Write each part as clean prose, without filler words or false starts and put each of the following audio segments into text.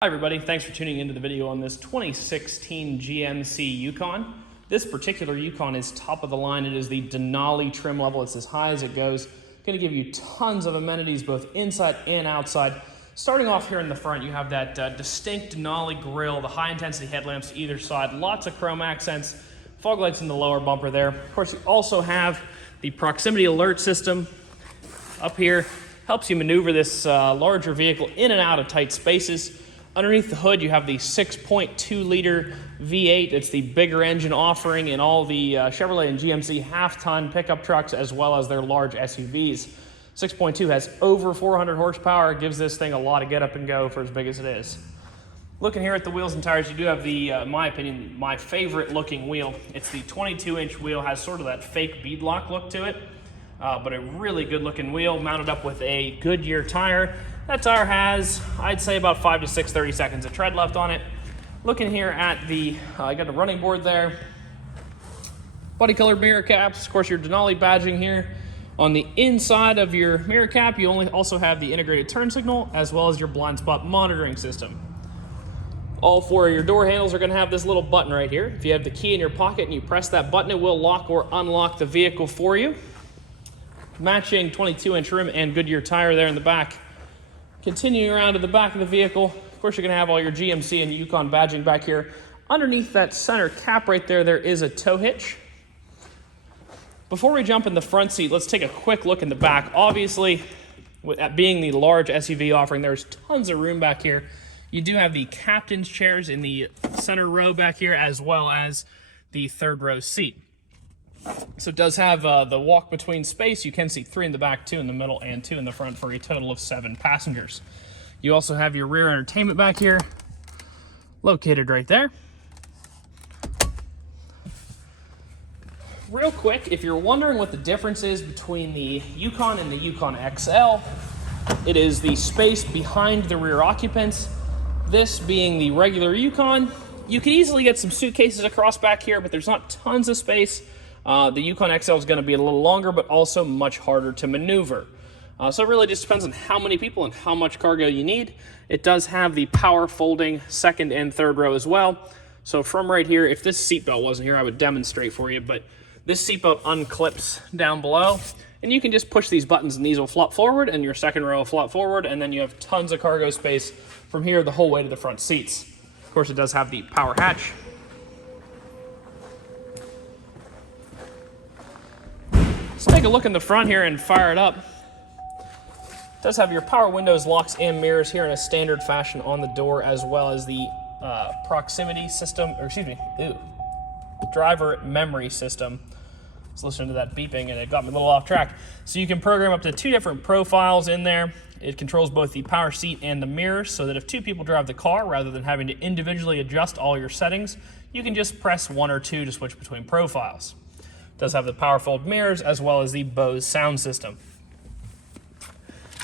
Hi everybody, thanks for tuning into the video on this 2016 GMC Yukon. This particular Yukon is top of the line. It is the Denali trim level. It's as high as it goes. Going to give you tons of amenities both inside and outside. Starting off here in the front, you have that distinct Denali grille, the high intensity headlamps to either side, lots of chrome accents, fog lights in the lower bumper there. Of course, you also have the proximity alert system up here. Helps you maneuver this larger vehicle in and out of tight spaces. Underneath the hood, you have the 6.2-liter V8. It's the bigger engine offering in all the Chevrolet and GMC half-ton pickup trucks as well as their large SUVs. 6.2 has over 400 horsepower. It gives this thing a lot of get up and go for as big as it is. Looking here at the wheels and tires, you do have the, in my opinion, my favorite looking wheel. It's the 22-inch wheel, has sort of that fake beadlock look to it, but a really good looking wheel mounted up with a Goodyear tire. That tire has, I'd say, about 5 to 6 30-seconds of tread left on it. Looking here at the, you got the running board there. Body colored mirror caps, of course your Denali badging here. On the inside of your mirror cap, you also have the integrated turn signal as well as your blind spot monitoring system. All four of your door handles are going to have this little button right here. If you have the key in your pocket and you press that button, it will lock or unlock the vehicle for you. Matching 22-inch rim and Goodyear tire there in the back. Continuing around to the back of the vehicle, of course you're going to have all your GMC and Yukon badging back here. Underneath that center cap right there, there is a tow hitch. Before we jump in the front seat, let's take a quick look in the back. Obviously, with that being the large SUV offering, there's tons of room back here. You do have the captain's chairs in the center row back here as well as the third row seat. So it does have the walk between space. You can seat 3 in the back, 2 in the middle, and 2 in the front for a total of 7 passengers. You also have your rear entertainment back here, located right there. Real quick, if you're wondering what the difference is between the Yukon and the Yukon XL, it is the space behind the rear occupants. This being the regular Yukon, you can easily get some suitcases across back here, but there's not tons of space. The Yukon XL is going to be a little longer, but also much harder to maneuver. So it really just depends on how many people and how much cargo you need. It does have the power folding second and third row as well. So from right here, if this seatbelt wasn't here, I would demonstrate for you, but this seatbelt unclips down below, and you can just push these buttons and these will flop forward, and your second row will flop forward, and then you have tons of cargo space from here the whole way to the front seats. Of course, it does have the power hatch. Let's take a look in the front here and fire it up. It does have your power windows, locks, and mirrors here in a standard fashion on the door, as well as the proximity system, or excuse me, driver memory system. I was listening to that beeping and it got me a little off track. So you can program up to 2 different profiles in there. It controls both the power seat and the mirrors, so that if 2 people drive the car, rather than having to individually adjust all your settings, you can just press 1 or 2 to switch between profiles. It does have the power fold mirrors as well as the Bose sound system.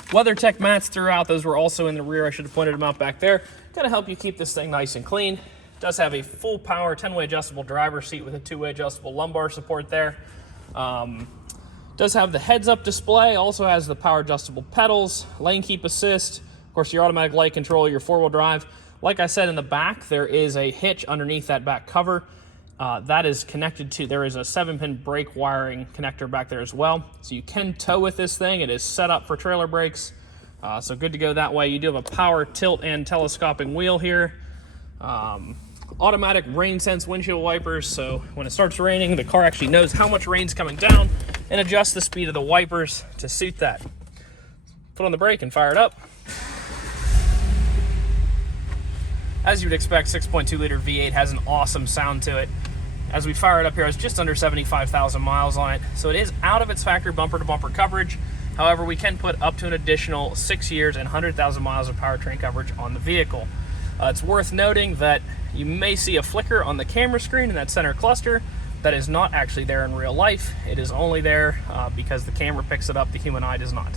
WeatherTech mats throughout, those were also in the rear. I should have pointed them out back there. Gonna help you keep this thing nice and clean. It does have a full power 10-way adjustable driver's seat with a 2-way adjustable lumbar support there. Does have the heads-up display, also has the power adjustable pedals, lane keep assist, of course your automatic light control, your 4-wheel drive. Like I said, in the back there is a hitch underneath that back cover. That is connected to, there is a 7-pin brake wiring connector back there as well. So you can tow with this thing. It is set up for trailer brakes. So good to go that way. You do have a power tilt and telescoping wheel here. Automatic rain sense windshield wipers. So when it starts raining, the car actually knows how much rain's coming down and adjusts the speed of the wipers to suit that. Put on the brake and fire it up. As you would expect, 6.2-liter V8 has an awesome sound to it. As we fire it up here, it's just under 75,000 miles on it, so it is out of its factory bumper-to-bumper coverage. However, we can put up to an additional 6 years and 100,000 miles of powertrain coverage on the vehicle. It's worth noting that you may see a flicker on the camera screen in that center cluster. That is not actually there in real life. It is only there because the camera picks it up, the human eye does not.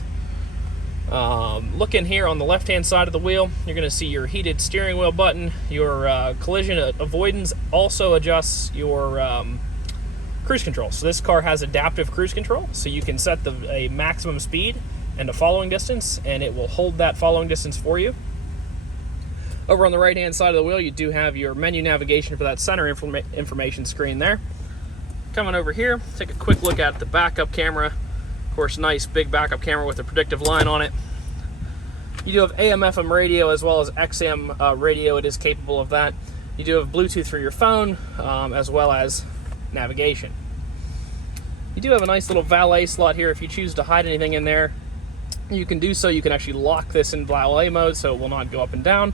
Looking here on the left-hand side of the wheel, you're going to see your heated steering wheel button. Your collision avoidance also adjusts your cruise control. So this car has adaptive cruise control, so you can set a maximum speed and a following distance, and it will hold that following distance for you. Over on the right-hand side of the wheel, you do have your menu navigation for that center information screen there. Coming over here, take a quick look at the backup camera. Of course, nice big backup camera with a predictive line on it. You do have AM/FM radio as well as XM radio. It is capable of that. You do have Bluetooth for your phone, as well as navigation. You do have a nice little valet slot here. If you choose to hide anything in there, you can do so. You can actually lock this in valet mode so it will not go up and down.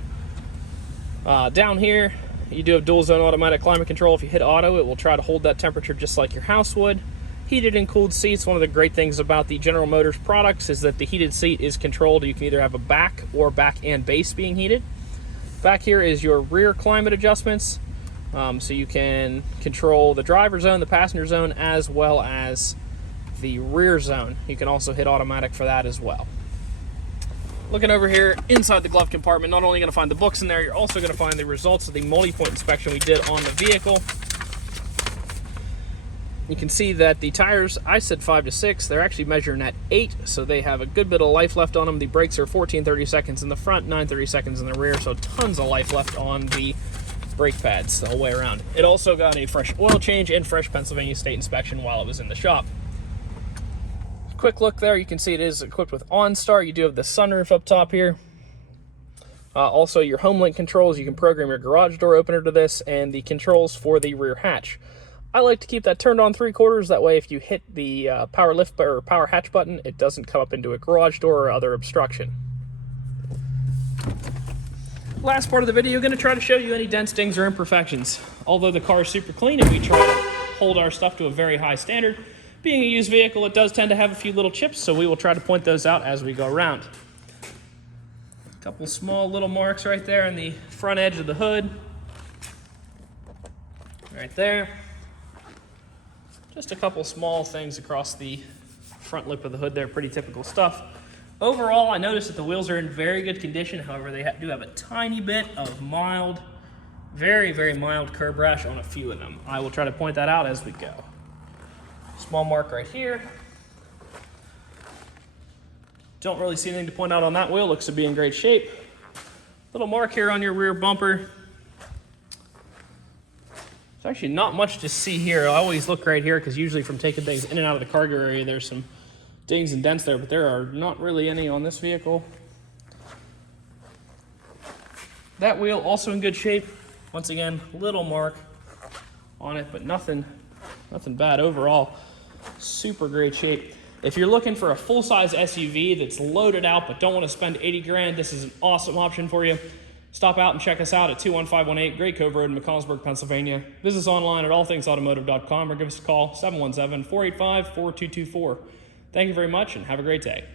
Down here, you do have dual zone automatic climate control. If you hit auto, it will try to hold that temperature just like your house would. Heated and cooled seats. One of the great things about the General Motors products is that the heated seat is controlled. You can either have a back or back and base being heated. Back here is your rear climate adjustments. So you can control the driver zone, the passenger zone, as well as the rear zone. You can also hit automatic for that as well. Looking over here inside the glove compartment, not only are you going to find the books in there, you're also going to find the results of the multi-point inspection we did on the vehicle. You can see that the tires, I said 5 to 6, they're actually measuring at 8, so they have a good bit of life left on them. The brakes are 14-30 seconds in the front, 9-30 seconds in the rear, so tons of life left on the brake pads the whole way around. It also got a fresh oil change and fresh Pennsylvania State inspection while it was in the shop. Quick look there, you can see it is equipped with OnStar. You do have the sunroof up top here. Also your HomeLink controls, you can program your garage door opener to this, and the controls for the rear hatch. I like to keep that turned on 3/4, that way if you hit the power lift or power hatch button, it doesn't come up into a garage door or other obstruction. Last part of the video, going to try to show you any dents, dings, or imperfections. Although the car is super clean and we try to hold our stuff to a very high standard, being a used vehicle, it does tend to have a few little chips, so we will try to point those out as we go around. A couple small little marks right there on the front edge of the hood. Right there. Just a couple small things across the front lip of the hood there, pretty typical stuff. Overall, I noticed that the wheels are in very good condition. However, they do have a tiny bit of mild, very, very mild curb rash on a few of them. I will try to point that out as we go. Small mark right here. Don't really see anything to point out on that wheel. Looks to be in great shape. Little mark here on your rear bumper. There's actually not much to see here. I always look right here because usually from taking things in and out of the cargo area, there's some dings and dents there, but there are not really any on this vehicle. That wheel also in good shape. Once again, little mark on it, but nothing bad overall. Super great shape. If you're looking for a full-size SUV that's loaded out but don't want to spend 80 grand, this is an awesome option for you. Stop out and check us out at 21518 Great Cove Road in McConnellsburg, Pennsylvania. Visit us online at allthingsautomotive.com or give us a call, 717-485-4224. Thank you very much and have a great day.